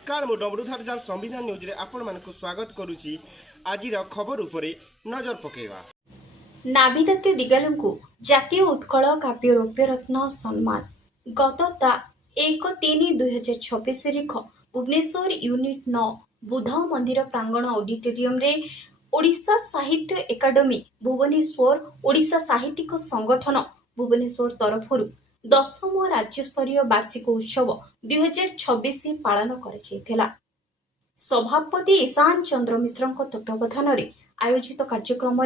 नमस्कार मु डमरुधर जार संविधान न्यूज रे आपण मानकु स्वागत करूची। आज खबर उपरे नजर पकेवा। नाभिदात्य दिगालंकु जातीय उत्कल काव्य रौप्य रत्न सम्मान गत 1/3/2026 तारिख भुवनेश्वर यूनिट 9 बुध मंदिर प्रांगण ऑडिटोरियम रे ओडिशा साहित्य एकाडेमी भुवनेश्वर ओडिशा साहित्यिक संगठन भुवनेश्वर तरफरु 10म राज्य स्तरीय वार्षिक उत्सव 2026 पालन कर सभापति ईशान चंद्र मिश्र तत्वावधान आयोजित कार्यक्रम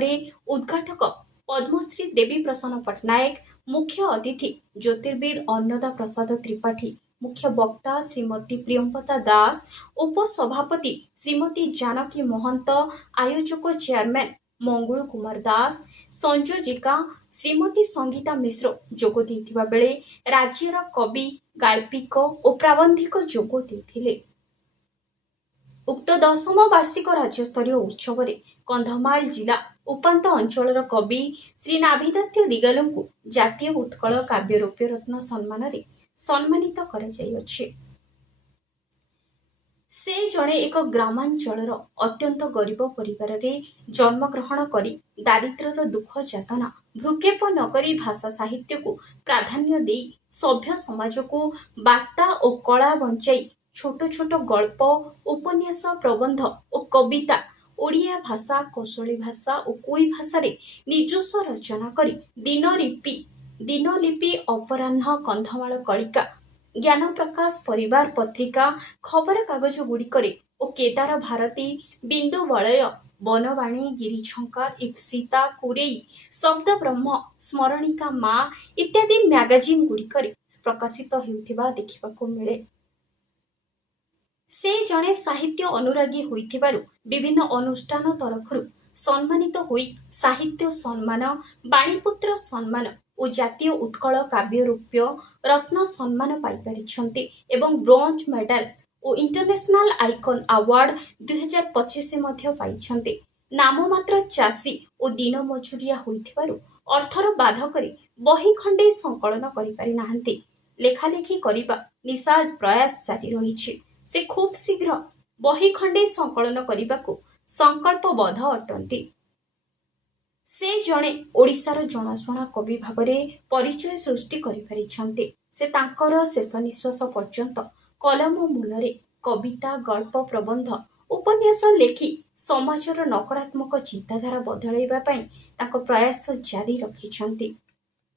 उद्घाटक पद्मश्री देवी प्रसन्न पट्टनायक, मुख्य अतिथि ज्योतिर्विद अन्नदा प्रसाद त्रिपाठी, मुख्य वक्ता श्रीमती प्रियंपता दास, उपसभापति श्रीमती जानकी महंत, आयोजक चेयरमैन मंगुल कुमार दास, संयोजिका श्रीमती संगीता मिश्र जोग देथिबा बेले राज्यर कवि, गाल्पिक और प्राबंधिक जोग देथिले। उक्त 10म वार्षिक राज्यस्तरीय उत्सव रे कंधमाल जिला उपांत अंचल कवि श्री नाभिदात्य दिगालंकु जातीय उत्कल काव्य रौप्य रत्न सम्मान रे सम्मानित कर से जड़े एक ग्रामांचल अत्यंत गरीब परिवार रे जन्मग्रहण करी दारिद्र्यर दुख यातना भ्रुक्षेप नकरी भाषा साहित्य को प्राधान्य दे सभ्य समाज को वार्ता और कला बंचाई छोट छोट गल्प, उपन्यास, प्रबंध और कविता ओडिया भाषा, कौशली भाषा और कोई भाषा रे निजस्व रचना करी दिनलिपि अपराह्न कंधमाल कलिका ज्ञान प्रकाश परिवार पत्रिका खबर कागज गुड़िकरे और केदार भारती बिंदु वलय बनवाणी गिरिछंकार इप्सिता कुरेई शब्द ब्रह्म स्मरणिका माँ इत्यादि मैगजीन गुड़िकरे प्रकाशित हेउथिबा देखिबाको मिले। से जड़े साहित्य अनुरागी होइथिबारु विभिन्न अनुष्ठान तरफरु सम्मानित होई साहित्य सम्मान, बाणीपुत्र सम्मान और जातीय उत्कल काव्य रौप्य रत्न सम्मान पाई परिछन्ते एवं ब्रोंज मेडल और इंटरनेशनल आइकन अवार्ड 2025 मध्ये पाइछन्ते। नाममात्र चासी और दिन मजुरिया होइथिबारु अर्थर बाध करी बही खंडे संकलन करि पारि नाहंते। लेखालेखी करिबा निसाज प्रयास जारी रहिछि। से खूब शीघ्र बही खंडे संकलन करने संकल्पबद्ध अटंती। से जड़े ओडिशार जनाशुना कवि भावरे परिचय सृष्टि करिपारिछन्ते। से तांकर शेष निश्वास पर्यंत कलम मूलरे कविता, गल्प, प्रबंध, उपन्यास लेखि समाजर नकारात्मक चिंताधारा बदलैबा पई तांको प्रयास जारी रखिछन्ते।